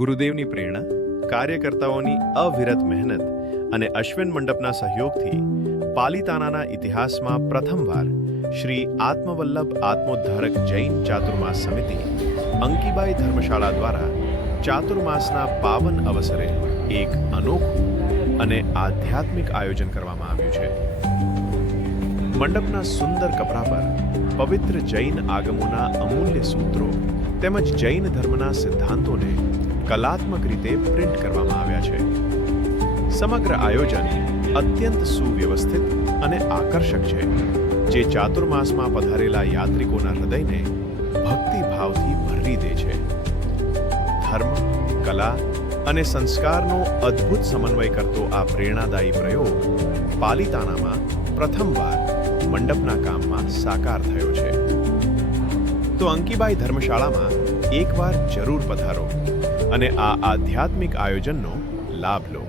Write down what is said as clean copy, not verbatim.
ગુરુદેવની પ્રેરણા, કાર્યકર્તાઓની અવિરત મહેનત અને અશ્વિન મંડપના સહયોગથી પાલિતાનાના ઇતિહાસમાં પ્રથમવાર શ્રી આત્મવલ્લભ આત્મોદ્ધારક જૈન ચાતુર્માસ સમિતિ અંકીબાઈ ધર્મશાળા દ્વારા ચાતુર્માસના પાવન અવસરે એક અનોખું અને આધ્યાત્મિક આયોજન કરવામાં આવ્યું છે. મંડપના સુંદર કપડા પર પવિત્ર જૈન આગમોના અમૂલ્ય સૂત્રો તેમજ જૈન ધર્મના સિદ્ધાંતોને કલાત્મક રીતે પ્રિન્ટ કરવામાં આવ્યા છે. સમગ્ર આયોજન અત્યંત સુવ્યવસ્થિત અને આકર્ષક છે, જે ચાતુર્માસમાં પધારેલા યાત્રિકોના હૃદયને ભક્તિભાવથી ભરી દે છે. ધર્મ, કલા અને સંસ્કારનો અદ્ભુત સમન્વય કરતો આ પ્રેરણાદાયી પ્રયોગ પાલિતાનામાં પ્રથમવાર મંડપના કામમાં સાકાર થયો છે. તો અંકીબાઈ ધર્મશાળામાં એકવાર જરૂર પધારો અને આ આધ્યાત્મિક આયોજનનો લાભ લો.